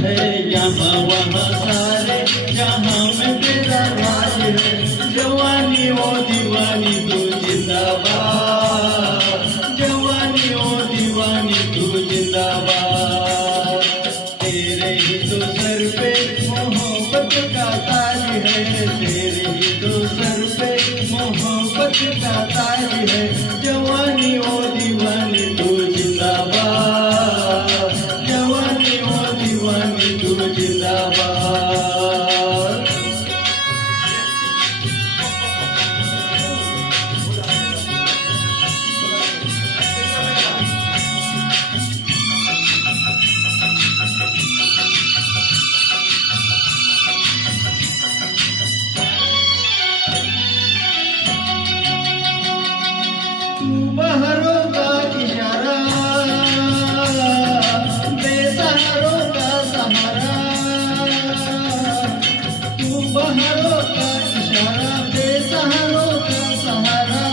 है, यहाँ वहाँ सारे जहाँ में तेरा राज है। जवानी ओ दीवानी तू जिंदाबाद, जवानी ओ दीवानी तू जिंदाबाद। तेरे ही तो सर पे मोहब्बत का ताज है, तेरे ही तो सर पे मोहब्बत का ताज है। जवानी ओ दीवानी तू जिंदाबाद, जवानी ओ दीवानी तू जिंदाबाद। बहरों का इशारा, बेसहारों का सहारा। तू बहरों का इशारा, बेसहारों का सहारा।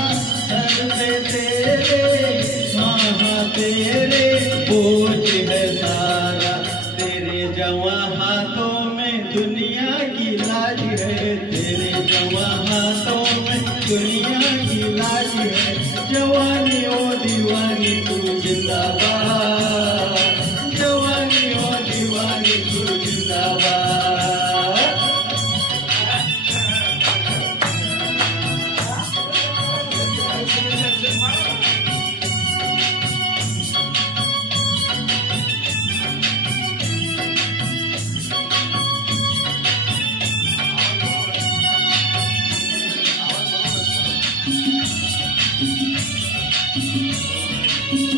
सर पे तेरे हाँ तेरे बोझ है सारा। तेरे जवां हाथों में दुनिया की लाज है, तेरे जवां हाथों में दुनिया की लाज है। जवानी ओ दीवानी तू जिंदाबाद, जवानी ओ दीवानी तू जिंदाबाद।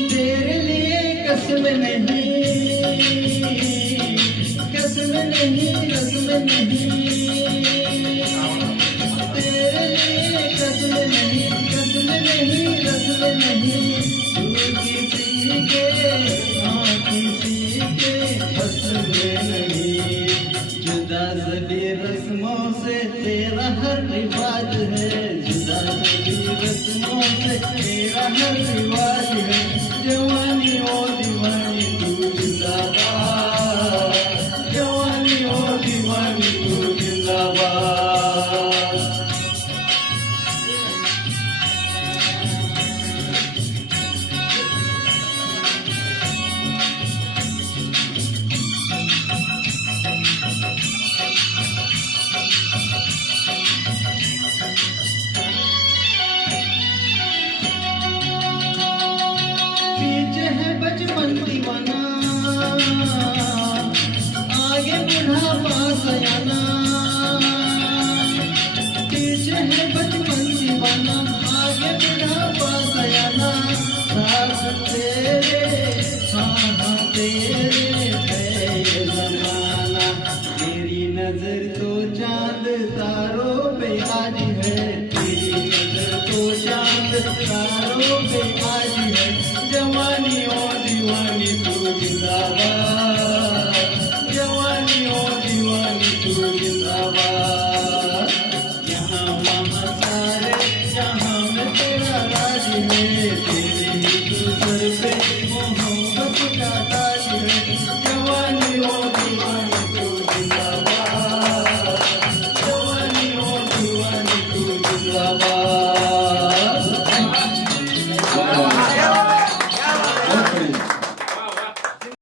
तेरे लिए कसम नहीं, कसम नहीं, रस्म नहीं। तेरे लिए कसम नहीं, कसम नहीं, रस्म नहीं। तू किसी के हाँ किसी के बस में नहीं। जुदा सभी रस्मों से तेरा हर रिवाज है, जुदा सभी रस्मों से तेरा हर रिवाज है। जवानी ओ दीवानी तू जिंदाबाद, जवानी ओ दीवानी तू जिंदाबाद। पीछे है बचपन दीवाना, आगे बुढ़ापा सयाना। पीछे है बचपन दीवाना, आगे बुढ़ापा सयाना। साथ तेरे हाँ तेरे है ये जमाना। तेरी नजर तो चांद तारों पे आज है, तेरी नजर तो चांद तारों पे आज